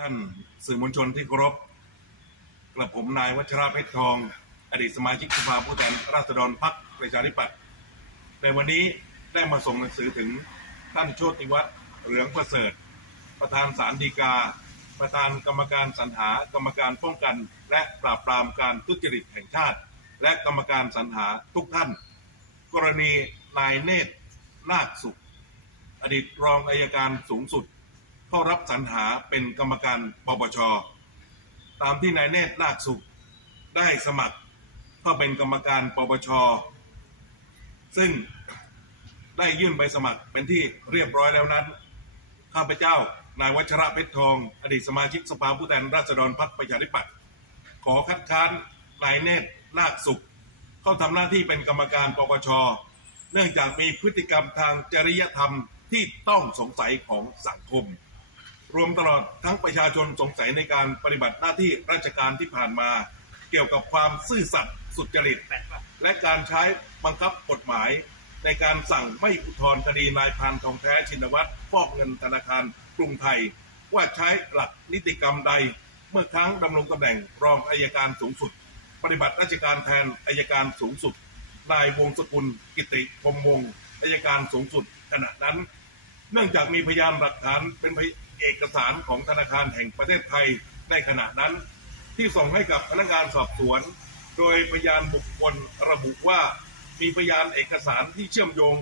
ท่านสื่อมวลชนที่เคารพกระผมนายวัชระเพชรทอง อดีตสมาชิกสภาผู้แทนราษฎรพรรคประชาธิปัตย์ในวันนี้ได้มาส่งหนังสือถึงท่านโชติวัฒน์เหลืองประเสริฐ ประธานศาลฎีกา ประธานกรรมการสรรหากรรมการป้องกัน และปราบปรามการทุจริตแห่งชาติ และกรรมการสรรหาทุกท่าน กรณีนายเนตรนาคสุข อดีตรองอายการสูงสุด เข้ารับสรรหาเป็นกรรมการปปช ตามที่นายเนตรนาคสุขได้สมัครเข้าเป็นกรรมการปปช ซึ่งได้ยื่นใบสมัครเป็นที่เรียบร้อยแล้วนั้น ข้าพเจ้านายวัชระเพชรทอง อดีตสมาชิกสภาผู้แทนราษฎรพรรคประชาธิปัตย์ขอคัดค้านนายเนตรนาคสุข เข้าทำหน้าที่เป็นกรรมการปปช เนื่องจากมีพฤติกรรมทางจริยธรรมที่ต้องสงสัยของสังคม รวมตลอดทั้งประชาชนสงสัยในการปฏิบัติหน้าที่ราชการที่ผ่านมา เกี่ยวกับความซื่อสัตย์สุจริต และการใช้บังคับกฎหมาย ในการสั่งไม่อุทธรณ์คดีนายพานทองแท้ชินวัตรฟอกเงินธนาคารกรุงไทย ว่าใช้หลักนิติกรรมใด เมื่อครั้งดำรงตำแหน่งรองอายการสูงสุด ปฏิบัติราชการแทนอายการสูงสุดนายวงศกุลกิติพรมวงศ์อายการสูงสุดขณะนั้น เนื่องจากมีพยานหลักฐานเป็น เอกสารของธนาคารแห่งประเทศไทยในขณะนั้น ที่ส่งให้กับพนักงานสอบสวน โดยพยานบุคคลระบุว่ามีพยานเอกสารที่เชื่อมโยง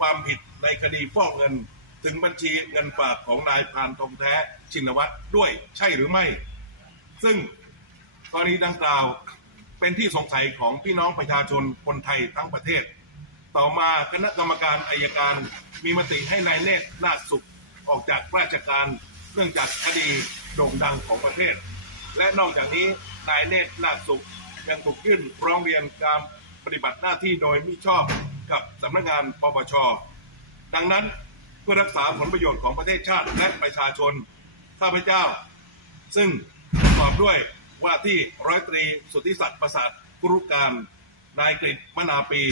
ความผิดในคดีฟอกเงิน ถึงบัญชีเงินฝากของนายพานทองแท้ชินวัตรด้วยใช่หรือไม่ ซึ่งกรณีดังกล่าวเป็นที่สงสัยของพี่น้องประชาชนคนไทยทั้งประเทศ ต่อมาคณะกรรมการอายการมีมติให้นายเนตรนาสุข ออกจากราชการเนื่องจากคดีโด่งดังของประเทศ และนอกจากนี้นายเนตรนาคสุขยังถูกยื่นร้องเรียนการปฏิบัติหน้าที่โดยมิชอบกับสำนักงานปปช ดังนั้นเพื่อรักษาผลประโยชน์ของประเทศชาติและประชาชนข้าพเจ้า ซึ่งประกอบด้วยว่าที่ร้อยตรีสุทธิศักดิ์ประสาทกุรุการ นายกฤษมนาปี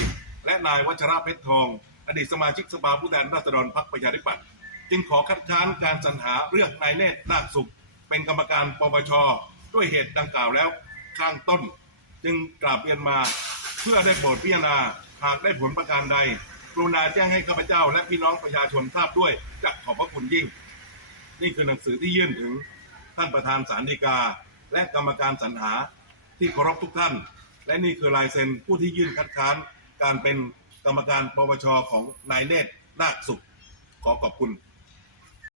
และนายวัชระเพชรทอง อดีตสมาชิกสภาผู้แทนราษฎรพรรคประชาธิปัตย์ จึงขอคัดค้านการสรรหาเลือกนายเนตรนาคสุข เป็นกรรมการปปชด้วยเหตุดังกล่าวแล้วข้างต้น จึงกราบเรียนมา เพื่อได้โปรดพิจารณาหากได้ผลประการใดกรุณาแจ้งให้ข้าพเจ้า และพี่น้องประชาชนทราบด้วยจะขอบพระคุณยิ่ง นี่คือหนังสือที่ยื่นถึงท่านประธานศาลฎีกา และกรรมการสรรหาที่เคารพทุกท่าน และนี่คือลายเซ็นผู้ที่ยื่นคัดค้าน การเป็นกรรมการปปชของนายเนตรนาคสุข ขอขอบคุณ